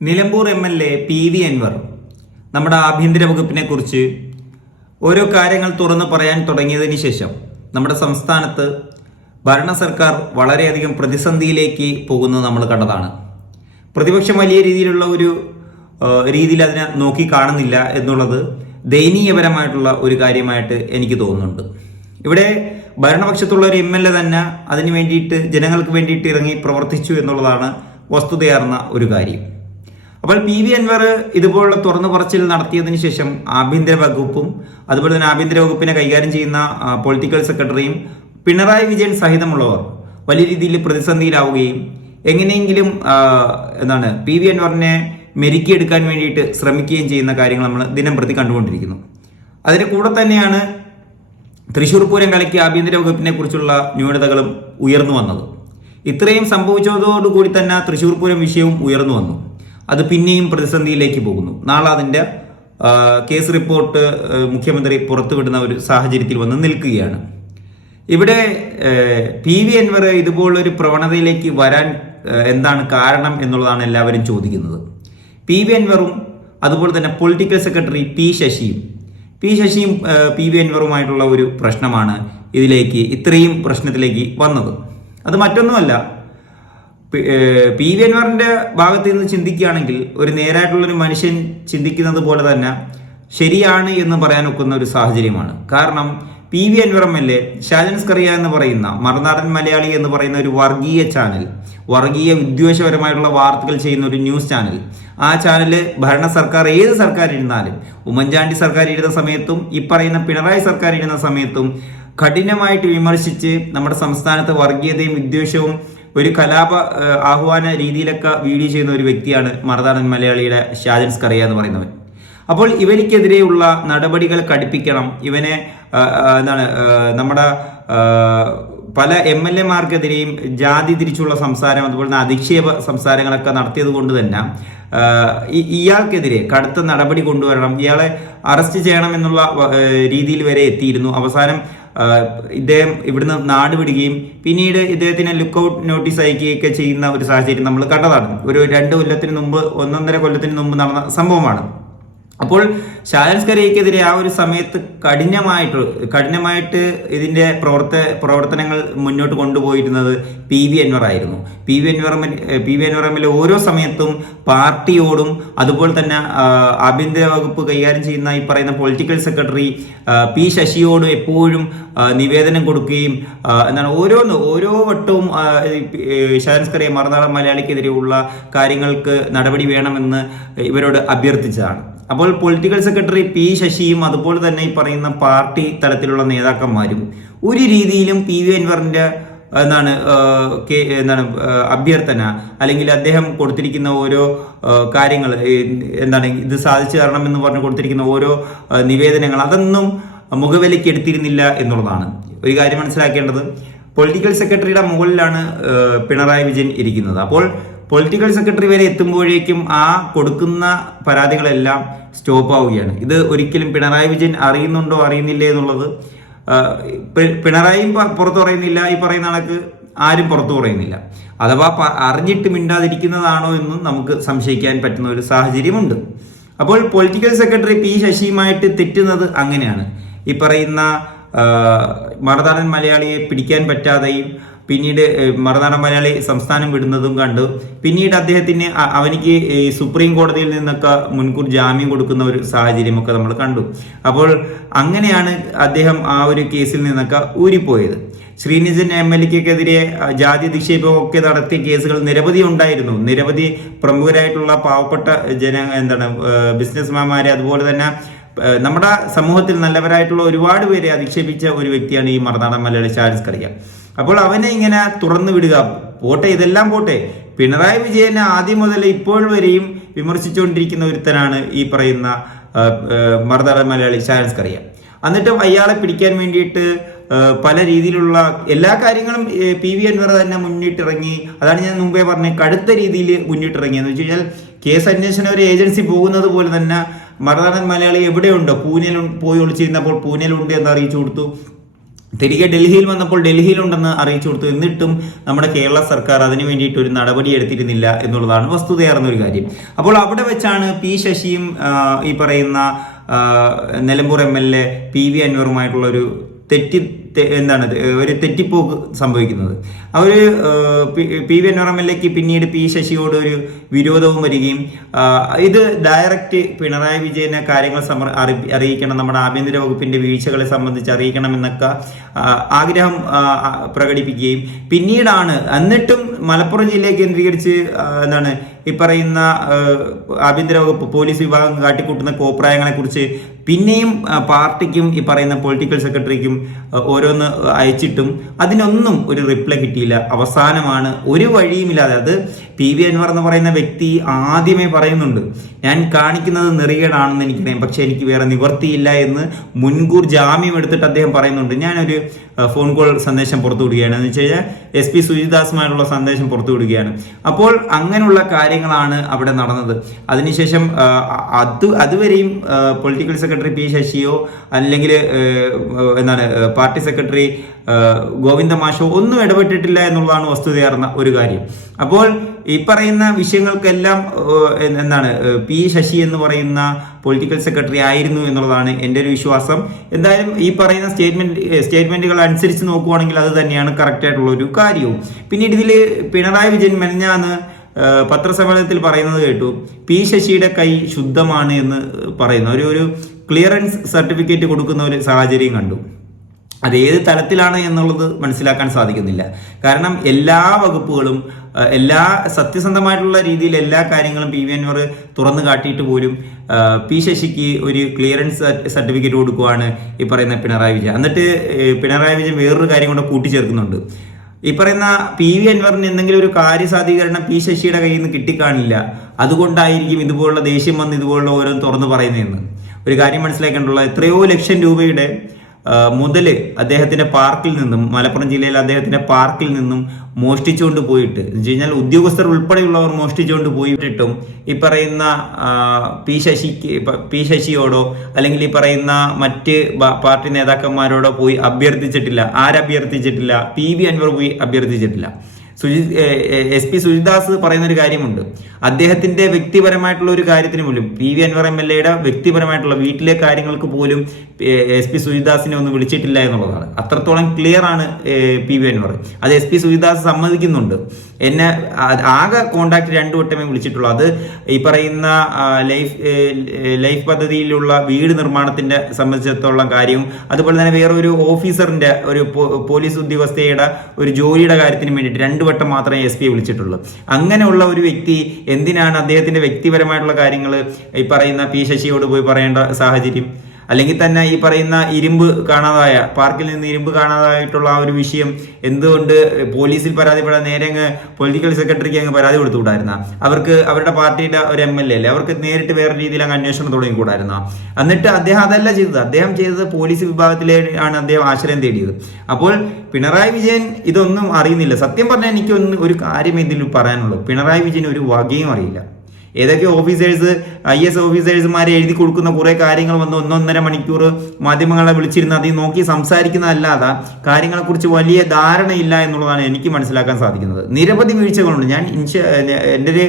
Nilambur M L A P V Anvar നമ്മുടെ ആഭ്യന്തര വകുപ്പിനെ കുറിച്ച് ഓരോ കാര്യങ്ങൾ തുറന്നു പറയാൻ തുടങ്ങിയതിന് ശേഷം നമ്മുടെ സംസ്ഥാനത്ത് ഭരണ സർക്കാർ വളരെയധികം പ്രതിസന്ധിയിലേക്ക് പോകുന്നത് നമ്മൾ കണ്ടതാണ്. പ്രതിപക്ഷം വലിയ രീതിയിലുള്ള ഒരു രീതിയിൽ അതിനെ നോക്കി കാണുന്നില്ല എന്നുള്ളത് ദയനീയപരമായിട്ടുള്ള ഒരു കാര്യമായിട്ട് എനിക്ക് തോന്നുന്നുണ്ട്. ഇവിടെ ഭരണപക്ഷത്തുള്ള ഒരു എം എൽ എ തന്നെ അതിന് വേണ്ടിയിട്ട് ജനങ്ങൾക്ക് വേണ്ടിയിട്ട് ഇറങ്ങി പ്രവർത്തിച്ചു എന്നുള്ളതാണ് വസ്തുതയാർന്ന ഒരു കാര്യം. അപ്പോൾ പി വി അൻവർ ഇതുപോലുള്ള തുറന്നു പറച്ചിൽ നടത്തിയതിന് ശേഷം ആഭ്യന്തര വകുപ്പും അതുപോലെ തന്നെ ആഭ്യന്തര വകുപ്പിനെ കൈകാര്യം ചെയ്യുന്ന പൊളിറ്റിക്കൽ സെക്രട്ടറിയും പിണറായി വിജയൻ സഹിതമുള്ളവർ വലിയ രീതിയിൽ പ്രതിസന്ധിയിലാവുകയും എങ്ങനെയെങ്കിലും എന്താണ് പി വി അൻവറിനെ മെരുക്കിയെടുക്കാൻ വേണ്ടിയിട്ട് ശ്രമിക്കുകയും ചെയ്യുന്ന കാര്യങ്ങൾ നമ്മൾ ദിനം പ്രതി കണ്ടുകൊണ്ടിരിക്കുന്നു. അതിന് കൂടെ തന്നെയാണ് തൃശൂർ പൂരം കലയ്ക്ക് ആഭ്യന്തര വകുപ്പിനെ കുറിച്ചുള്ള ന്യൂനതകളും ഉയർന്നു വന്നത്. ഇത്രയും സംഭവിച്ചതോടുകൂടി തന്നെ തൃശ്ശൂർ പൂരം വിഷയവും ഉയർന്നു വന്നു. അത് പിന്നെയും പ്രതിസന്ധിയിലേക്ക് പോകുന്നു. നാളെ അതിന്റെ കേസ് റിപ്പോർട്ട് മുഖ്യമന്ത്രി പുറത്തുവിടുന്ന ഒരു സാഹചര്യത്തിൽ വന്ന് നിൽക്കുകയാണ്. ഇവിടെ പി വി അൻവർ ഇതുപോലൊരു പ്രവണതയിലേക്ക് വരാൻ എന്താണ് കാരണം എന്നുള്ളതാണ് എല്ലാവരും ചോദിക്കുന്നത്. പി വി അൻവറും അതുപോലെ തന്നെ പൊളിറ്റിക്കൽ സെക്രട്ടറി പി ശശിയും. പി ശശിയും പി വി അൻവറുമായിട്ടുള്ള ഒരു പ്രശ്നമാണ് ഇതിലേക്ക് ഇത്രയും പ്രശ്നത്തിലേക്ക് വന്നത്. അത് മറ്റൊന്നുമല്ല പി- വി അൻവറിന്റെ ഭാഗത്ത് നിന്ന് ചിന്തിക്കുകയാണെങ്കിൽ ഒരു നേരായിട്ടുള്ള ഒരു മനുഷ്യൻ ചിന്തിക്കുന്നത് പോലെ തന്നെ ശരിയാണ് എന്ന് പറയാൻ ഒക്കുന്ന ഒരു സാഹചര്യമാണ്. കാരണം P V Anvar M L A Shajan Scaria എന്ന് പറയുന്ന മറുനാടൻ മലയാളി എന്ന് പറയുന്ന ഒരു വർഗീയ ചാനൽ വർഗീയ വിദ്വേഷപരമായിട്ടുള്ള വാർത്തകൾ ചെയ്യുന്ന ഒരു ന്യൂസ് ചാനൽ ആ ചാനൽ ഭരണ സർക്കാർ ഏത് സർക്കാർ ഇരുന്നാലും ഉമ്മൻചാണ്ടി സർക്കാർ ഇരുന്ന സമയത്തും ഈ പറയുന്ന പിണറായി സർക്കാർ ഇരുന്ന സമയത്തും കഠിനമായിട്ട് വിമർശിച്ച് നമ്മുടെ സംസ്ഥാനത്ത് വർഗീയതയും വിദ്വേഷവും ഒരു കലാപ ആഹ്വാന രീതിയിലൊക്കെ വീഡിയോ ചെയ്യുന്ന ഒരു വ്യക്തിയാണ് മറുനാടൻ മലയാളിയുടെ ഷാജൻ സ്കറിയ എന്ന് പറയുന്നവൻ. അപ്പോൾ ഇവനിക്കെതിരെയുള്ള നടപടികൾ കടുപ്പിക്കണം. ഇവനെ എന്താണ് നമ്മുടെ പല എം എൽ എമാർക്കെതിരെയും ജാതി തിരിച്ചുള്ള സംസാരം അതുപോലെ തന്നെ അധിക്ഷേപ സംസാരങ്ങളൊക്കെ നടത്തിയത് കൊണ്ട് തന്നെ ഇയാൾക്കെതിരെ കടുത്ത നടപടി കൊണ്ടുവരണം. ഇയാളെ അറസ്റ്റ് ചെയ്യണം എന്നുള്ള രീതിയിൽ വരെ എത്തിയിരുന്നു. അവസാനം ഇദ്ദേഹം ഇവിടുന്ന് നാട് വിടുകയും പിന്നീട് ഇദ്ദേഹത്തിന് ലുക്കൗട്ട് നോട്ടീസ് അയക്കുകയൊക്കെ ചെയ്യുന്ന ഒരു സാഹചര്യം നമ്മൾ കണ്ടതാണ്. ഒരു രണ്ട് കൊല്ലത്തിന് മുമ്പ് ഒന്നൊന്നര കൊല്ലത്തിന് മുമ്പ് നടന്ന സംഭവമാണ്. അപ്പോൾ ഷാജൻസ്കരയ്ക്കെതിരെ ആ ഒരു സമയത്ത് കഠിനമായിട്ട് കഠിനമായിട്ട് ഇതിന്റെ പ്രവർത്ത പ്രവർത്തനങ്ങൾ മുന്നോട്ട് കൊണ്ടുപോയിരുന്നത് പി വി അൻവർ ആയിരുന്നു. P V Anvar P V Anvar ഓരോ സമയത്തും പാർട്ടിയോടും അതുപോലെ തന്നെ ആഭ്യന്തര വകുപ്പ് കൈകാര്യം ചെയ്യുന്ന ഈ പറയുന്ന പൊളിറ്റിക്കൽ സെക്രട്ടറി പി ശശിയോടും എപ്പോഴും നിവേദനം കൊടുക്കുകയും എന്താണ് ഓരോന്ന് ഓരോ വട്ടവും ഷാജൻസ്കറിയെ മറുനാടൻ മലയാളിക്കെതിരെയുള്ള കാര്യങ്ങൾക്ക് നടപടി വേണമെന്ന് ഇവരോട് അഭ്യർത്ഥിച്ചതാണ്. അപ്പോൾ പൊളിറ്റിക്കൽ സെക്രട്ടറി പി ശശിയും അതുപോലെ തന്നെ ഈ പറയുന്ന പാർട്ടി തലത്തിലുള്ള നേതാക്കന്മാരും ഒരു രീതിയിലും പി വി അൻവറിന്റെ എന്താണ് കെ എന്താണ് അഭ്യർത്ഥന അല്ലെങ്കിൽ അദ്ദേഹം കൊടുത്തിരിക്കുന്ന ഓരോ കാര്യങ്ങൾ എന്താണ് ഇത് സാധിച്ചു തരണം എന്ന് പറഞ്ഞ് കൊടുത്തിരിക്കുന്ന ഓരോ നിവേദനങ്ങൾ അതൊന്നും മുഖവിലയ്ക്ക് എടുത്തിരുന്നില്ല എന്നുള്ളതാണ്. ഒരു കാര്യം മനസ്സിലാക്കേണ്ടത് പൊളിറ്റിക്കൽ സെക്രട്ടറിയുടെ മുകളിലാണ് പിണറായി വിജയൻ ഇരിക്കുന്നത്. അപ്പോൾ പൊളിറ്റിക്കൽ സെക്രട്ടറി വരെ എത്തുമ്പോഴേക്കും ആ കൊടുക്കുന്ന പരാതികളെല്ലാം സ്റ്റോപ്പ് ആവുകയാണ്. ഇത് ഒരിക്കലും പിണറായി വിജയൻ അറിയുന്നുണ്ടോ അറിയുന്നില്ലേ എന്നുള്ളത് പിണറായിയും പുറത്തു പറയുന്നില്ല. ഈ പറയുന്ന കണക്ക് ആരും പുറത്തു പറയുന്നില്ല. അഥവാ അറിഞ്ഞിട്ട് മിണ്ടാതിരിക്കുന്നതാണോ എന്നും നമുക്ക് സംശയിക്കാൻ പറ്റുന്ന ഒരു സാഹചര്യമുണ്ട്. അപ്പോൾ പൊളിറ്റിക്കൽ സെക്രട്ടറി പി ശശിയുമായിട്ട് തെറ്റുന്നത് അങ്ങനെയാണ്. ഈ പറയുന്ന മറുനാടൻ മലയാളിയെ പിടിക്കാൻ പറ്റാതെയും പിന്നീട് മറുനാടൻ മലയാളി സംസ്ഥാനം വിടുന്നതും കണ്ടു. പിന്നീട് അദ്ദേഹത്തിന് അവനിക്ക് സുപ്രീം കോടതിയിൽ നിന്നൊക്കെ മുൻകൂർ ജാമ്യം കൊടുക്കുന്ന ഒരു സാഹചര്യമൊക്കെ നമ്മൾ കണ്ടു. അപ്പോൾ അങ്ങനെയാണ് അദ്ദേഹം ആ ഒരു കേസിൽ നിന്നൊക്കെ ഊരിപ്പോയത്. ശ്രീനിജൻ എം എൽ എക്കെതിരെ ജാതി നിക്ഷേപമൊക്കെ നടത്തിയ കേസുകൾ നിരവധി ഉണ്ടായിരുന്നു. നിരവധി പ്രമുഖരായിട്ടുള്ള പാവപ്പെട്ട ജന എന്താണ് ബിസിനസ്മാൻമാരെ അതുപോലെ തന്നെ നമ്മുടെ സമൂഹത്തിൽ നല്ലവരായിട്ടുള്ള ഒരുപാട് പേരെ അധിക്ഷേപിച്ച ഒരു വ്യക്തിയാണ് ഈ മറുനാടൻ മലയാളി ചാൾസ് കറിയ അപ്പോൾ അവനെ ഇങ്ങനെ തുറന്നു വിടുക പോട്ടെ ഇതെല്ലാം പോട്ടെ. പിണറായി വിജയനെ ആദ്യം മുതൽ ഇപ്പോൾ വരെയും വിമർശിച്ചുകൊണ്ടിരിക്കുന്ന ഒരുത്തനാണ് ഈ പറയുന്ന മറുനാടൻ മലയാളി ചാൾസ് കറിയ എന്നിട്ടും അയാളെ പിടിക്കാൻ വേണ്ടിയിട്ട് പല രീതിയിലുള്ള എല്ലാ കാര്യങ്ങളും പി വി അൻവർ തന്നെ മുന്നിട്ടിറങ്ങി അതാണ് ഞാൻ മുമ്പേ പറഞ്ഞത് കടുത്ത രീതിയിൽ മുന്നിട്ടിറങ്ങി എന്ന് വെച്ച് കഴിഞ്ഞാൽ കേസ് അന്വേഷണ ഒരു ഏജൻസി പോകുന്നത് പോലെ തന്നെ മറുനാടൻ മലയാളി എവിടെയുണ്ടോ? പൂനെയിൽ പോയി ഒളിച്ചിരുന്നപ്പോൾ പൂനെയിലുണ്ട് എന്ന് അറിയിച്ചു കൊടുത്തു. തിരികെ ഡൽഹിയിൽ വന്നപ്പോൾ ഡൽഹിയിലുണ്ടെന്ന് അറിയിച്ചു കൊടുത്തു. എന്നിട്ടും നമ്മുടെ കേരള സർക്കാർ അതിനു വേണ്ടിയിട്ട് ഒരു നടപടി എടുത്തിരുന്നില്ല എന്നുള്ളതാണ് വസ്തുതയാർന്ന ഒരു കാര്യം. അപ്പോൾ അവിടെ വെച്ചാണ് പി ശശിയും ഈ പറയുന്ന Nilambur M L A P V അൻവറുമായിട്ടുള്ള ഒരു തെറ്റി എന്താണ് ഒരു തെറ്റിപ്പോക്ക് സംഭവിക്കുന്നത്. അവർ പി വി അൻവർ എം പിന്നീട് പി ശശിയോട് ഒരു വിരോധവും വരികയും ഇത് ഡയറക്റ്റ് പിണറായി വിജയനെ കാര്യങ്ങൾ സമർ അറിയിക്കണം നമ്മുടെ ആഭ്യന്തര വകുപ്പിന്റെ വീഴ്ചകളെ സംബന്ധിച്ച് അറിയിക്കണം എന്നൊക്കെ ആഗ്രഹം പ്രകടിപ്പിക്കുകയും. പിന്നീടാണ് എന്നിട്ടും മലപ്പുറം ജില്ലയെ കേന്ദ്രീകരിച്ച് എന്താണ് ഈ പറയുന്ന ആഭ്യന്തര വകുപ്പ് പോലീസ് വിഭാഗം കാട്ടിക്കൂട്ടുന്ന കോപ്രായങ്ങളെ കുറിച്ച് പിന്നെയും പാർട്ടിക്കും ഈ പറയുന്ന പൊളിറ്റിക്കൽ സെക്രട്ടറിക്കും ഓരോന്ന് അയച്ചിട്ടും അതിനൊന്നും ഒരു റിപ്ലൈ കിട്ടിയില്ല. അവസാനമാണ് ഒരു വഴിയുമില്ലാതെ. അത് പി വി അൻവർ എന്ന് പറയുന്ന വ്യക്തി ആദ്യമേ പറയുന്നുണ്ട് ഞാൻ കാണിക്കുന്നത് നെറികേടാണെന്ന് എനിക്കറിയാം പക്ഷെ എനിക്ക് വേറെ നിവർത്തിയില്ല എന്ന് മുൻകൂർ ജാമ്യം എടുത്തിട്ട് അദ്ദേഹം പറയുന്നുണ്ട്. ഞാനൊരു ഫോൺ കോൾ സന്ദേശം പുറത്തു വിടുകയാണ്. എന്ന് വെച്ച് കഴിഞ്ഞാൽ എസ് പി സുജിദാസുമായുള്ള സന്ദേശം പുറത്തു വിടുകയാണ്. അപ്പോൾ അങ്ങനെയുള്ള കാര്യങ്ങളാണ് അവിടെ നടന്നത്. അതിനുശേഷം അത് അതുവരെയും പൊളിറ്റിക്കൽ സെക്രട്ടറി പി ശശിയോ അല്ലെങ്കിൽ എന്താണ് പാർട്ടി സെക്രട്ടറി ആ, ഗോവിന്ദ മാഷോ ഒന്നും ഇടപെട്ടിട്ടില്ല എന്നുള്ളതാണ് വസ്തുതയാർന്ന ഒരു കാര്യം. അപ്പോൾ ഈ പറയുന്ന വിഷയങ്ങൾക്കെല്ലാം എന്താണ് പി ശശി എന്ന് പറയുന്ന പൊളിറ്റിക്കൽ സെക്രട്ടറി ആയിരുന്നു എന്നുള്ളതാണ് എന്റെ ഒരു വിശ്വാസം. എന്തായാലും ഈ പറയുന്ന സ്റ്റേറ്റ്മെന്റ് സ്റ്റേറ്റ്മെന്റുകൾ അനുസരിച്ച് നോക്കുവാണെങ്കിൽ അത് തന്നെയാണ് കറക്റ്റ് ആയിട്ടുള്ള ഒരു കാര്യവും. പിന്നീട് ഇതിൽ പിണറായി വിജയൻ മെനഞ്ഞാന്ന് പത്രസമ്മേളനത്തിൽ പറയുന്നത് കേട്ടു പി ശശിയുടെ കൈ ശുദ്ധമാണ് എന്ന് പറയുന്ന ഒരു ഒരു ക്ലിയറൻസ് സർട്ടിഫിക്കറ്റ് കൊടുക്കുന്ന ഒരു സാഹചര്യം കണ്ടു. അത് ഏത് തലത്തിലാണ് എന്നുള്ളത് മനസ്സിലാക്കാൻ സാധിക്കുന്നില്ല. കാരണം എല്ലാ വകുപ്പുകളും എല്ലാ സത്യസന്ധമായിട്ടുള്ള രീതിയിൽ എല്ലാ കാര്യങ്ങളും പി വി അൻവർ തുറന്നു കാട്ടിയിട്ട് പോലും പി ശശിക്ക് ഒരു ക്ലിയറൻസ് സർട്ടിഫിക്കറ്റ് കൊടുക്കുവാണ് ഈ പറയുന്ന പിണറായി വിജയൻ. എന്നിട്ട് പിണറായി വിജയൻ വേറൊരു കാര്യം കൂടെ കൂട്ടിച്ചേർക്കുന്നുണ്ട്. ഈ പറയുന്ന പി വി അൻവറിന് എന്തെങ്കിലും ഒരു കാര്യസാധീകരണം പി ശശിയുടെ കയ്യിൽ നിന്ന് കിട്ടിക്കാണില്ല. അതുകൊണ്ടായിരിക്കും ഇതുപോലുള്ള ദേഷ്യം വന്ന് ഇതുപോലുള്ള ഓരോന്ന് തുറന്നു പറയുന്നതെന്ന്. ഒരു കാര്യം മനസ്സിലാക്കേണ്ടുള്ള എത്രയോ ലക്ഷം രൂപയുടെ ആ, മുതൽ അദ്ദേഹത്തിന്റെ പാർക്കിൽ നിന്നും മലപ്പുറം ജില്ലയിൽ അദ്ദേഹത്തിന്റെ പാർക്കിൽ നിന്നും മോഷ്ടിച്ചുകൊണ്ട് പോയിട്ട് എന്ന് വെച്ച് കഴിഞ്ഞാൽ ഉദ്യോഗസ്ഥർ ഉൾപ്പെടെയുള്ളവർ മോഷ്ടിച്ചുകൊണ്ട് പോയിട്ടിട്ടും ഈ പറയുന്ന പി ശശിക്ക് പി ശശിയോടോ അല്ലെങ്കിൽ ഈ പറയുന്ന മറ്റ് പാർട്ടി നേതാക്കന്മാരോടോ പോയി അഭ്യർത്ഥിച്ചിട്ടില്ല. ആരഭ്യർത്ഥിച്ചിട്ടില്ല പി വി അൻവർ പോയി അഭ്യർത്ഥിച്ചിട്ടില്ല. സുജി എസ് പി സുജിദാസ് പറയുന്ന ഒരു കാര്യമുണ്ട്. അദ്ദേഹത്തിന്റെ വ്യക്തിപരമായിട്ടുള്ള ഒരു കാര്യത്തിന് പോലും P V Anvar M L എയുടെ വ്യക്തിപരമായിട്ടുള്ള വീട്ടിലെ കാര്യങ്ങൾക്ക് പോലും എസ് പി സുജിദാസിനെ ഒന്നും വിളിച്ചിട്ടില്ല എന്നുള്ളതാണ്. അത്രത്തോളം ക്ലിയർ ആണ് പി വി അൻവർ. അത് എസ് പി സുജിദാസ് സമ്മതിക്കുന്നുണ്ട്. എന്നെ ആകെ കോണ്ടാക്ട് രണ്ടു വട്ടമേ വിളിച്ചിട്ടുള്ളൂ. അത് ഈ പറയുന്ന ലൈഫ് ലൈഫ് പദ്ധതിയിലുള്ള വീട് നിർമ്മാണത്തിന്റെ സംബന്ധിച്ചിടത്തോളം കാര്യവും അതുപോലെ തന്നെ വേറൊരു ഓഫീസറിന്റെ ഒരു പോലീസ് ഉദ്യോഗസ്ഥയുടെ ഒരു ജോലിയുടെ കാര്യത്തിന് വേണ്ടിയിട്ട് രണ്ടു വട്ടം മാത്രമേ എസ് പിയെ വിളിച്ചിട്ടുള്ളൂ. അങ്ങനെയുള്ള ഒരു വ്യക്തി എന്തിനാണ് അദ്ദേഹത്തിന്റെ വ്യക്തിപരമായിട്ടുള്ള കാര്യങ്ങൾ ഈ പറയുന്ന പി ശശിയോട് പോയി പറയേണ്ട സാഹചര്യം? അല്ലെങ്കിൽ തന്നെ ഈ പറയുന്ന ഇരുമ്പ് കാണാതായ പാർക്കിൽ നിന്ന് ഇരുമ്പ് കാണാതായിട്ടുള്ള ആ ഒരു വിഷയം എന്തുകൊണ്ട് പോലീസിൽ പരാതിപ്പെടാൻ നേരെ അങ്ങ് പൊളിറ്റിക്കൽ സെക്രട്ടറിക്ക് അങ്ങ് പരാതി കൊടുത്തുകൂടായിരുന്ന അവർക്ക് അവരുടെ പാർട്ടിയുടെ ഒരു എം എൽ എ അല്ലേ? അവർക്ക് നേരിട്ട് വേറെ രീതിയിൽ അങ്ങ് അന്വേഷണം തുടങ്ങിക്കൂടായിരുന്ന? എന്നിട്ട് അദ്ദേഹം അതല്ല ചെയ്തത്. അദ്ദേഹം ചെയ്തത് പോലീസ് വിഭാഗത്തിലെ ആണ് അദ്ദേഹം ആശ്രയം തേടിയത്. അപ്പോൾ പിണറായി വിജയൻ ഇതൊന്നും അറിയുന്നില്ല. സത്യം പറഞ്ഞാൽ എനിക്കൊന്നും ഒരു കാര്യം ഇതിൽ പറയാനുള്ളൂ പിണറായി വിജയൻ ഒരു വകയും അറിയില്ല. ഏതൊക്കെ ഓഫീസേഴ്സ് ഐ എസ് ഓഫീസേഴ്സുമാരെ എഴുതി കൊടുക്കുന്ന കുറേ കാര്യങ്ങൾ വന്ന് ഒന്നൊന്നര മണിക്കൂർ മാധ്യമങ്ങളെ വിളിച്ചിരുന്ന് അതിൽ നോക്കി സംസാരിക്കുന്നതല്ലാതെ കാര്യങ്ങളെക്കുറിച്ച് വലിയ ധാരണയില്ല എന്നുള്ളതാണ് എനിക്ക് മനസ്സിലാക്കാൻ സാധിക്കുന്നത്. നിരവധി വീഴ്ചകളുണ്ട്. ഞാൻ എന്റെ ഒരു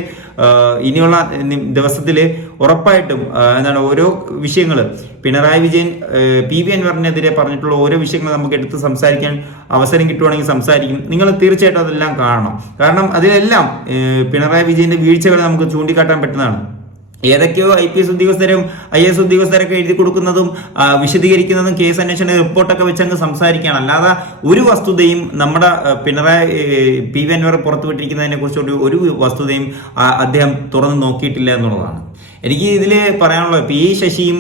ഇനിയുള്ള ദിവസത്തിൽ ഉറപ്പായിട്ടും എന്താണ് ഓരോ വിഷയങ്ങൾ പിണറായി വിജയൻ പി വി അൻവറിനെതിരെ പറഞ്ഞിട്ടുള്ള ഓരോ വിഷയങ്ങൾ നമുക്ക് എടുത്ത് സംസാരിക്കാൻ അവസരം കിട്ടുവാണെങ്കിൽ സംസാരിക്കും. നിങ്ങൾ തീർച്ചയായിട്ടും അതെല്ലാം കാണണം. കാരണം അതിലെല്ലാം പിണറായി വിജയന്റെ വീഴ്ചകൾ നമുക്ക് ചൂണ്ടിക്കാട്ടാൻ പറ്റുന്നതാണ്. ഏതൊക്കെയോ ഐ പി എസ് ഉദ്യോഗസ്ഥരും ഐ എസ് ഉദ്യോഗസ്ഥരൊക്കെ എഴുതി കൊടുക്കുന്നതും വിശദീകരിക്കുന്നതും കേസ് അന്വേഷണ റിപ്പോർട്ടൊക്കെ വെച്ച് അങ്ങ് സംസാരിക്കുകയാണ്. അല്ലാതെ ഒരു വസ്തുതയും നമ്മുടെ പിണറായി പി വി അൻവർ പുറത്തുവിട്ടിരിക്കുന്നതിനെ കുറിച്ചൊരു ഒരു വസ്തുതയും അദ്ദേഹം തുറന്നു നോക്കിയിട്ടില്ല എന്നുള്ളതാണ്. എനിക്ക് ഇതിൽ പറയാനുള്ളത് P ശശിയും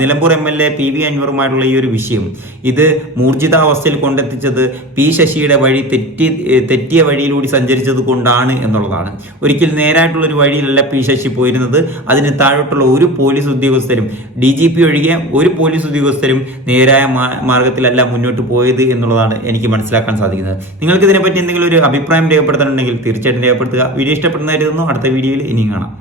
Nilambur M L A P V അൻവറുമായിട്ടുള്ള ഈ ഒരു വിഷയം ഇത് മൂർജിതാവസ്ഥയിൽ കൊണ്ടെത്തിച്ചത് പി ശശിയുടെ വഴി തെറ്റി തെറ്റിയ വഴിയിലൂടെ സഞ്ചരിച്ചത് കൊണ്ടാണ് എന്നുള്ളതാണ്. ഒരിക്കൽ നേരായിട്ടുള്ള ഒരു വഴിയിലല്ല പി ശശി പോയിരുന്നത്. അതിന് താഴോട്ടുള്ള ഒരു പോലീസ് ഉദ്യോഗസ്ഥരും ഡി ജി പി ഒഴികെ ഒരു പോലീസ് ഉദ്യോഗസ്ഥരും നേരായ മാർഗത്തിലല്ല മുന്നോട്ട് പോയത് എന്നുള്ളതാണ് എനിക്ക് മനസ്സിലാക്കാൻ സാധിക്കുന്നത്. നിങ്ങൾക്ക് ഇതിനെപ്പറ്റി എന്തെങ്കിലും ഒരു അഭിപ്രായം രേഖപ്പെടുത്താനുണ്ടെങ്കിൽ തീർച്ചയായിട്ടും രേഖപ്പെടുത്തുക. വീഡിയോ ഇഷ്ടപ്പെടുന്നതായിരുന്നു അടുത്ത വീഡിയോയിൽ ഇനിയും കാണാം.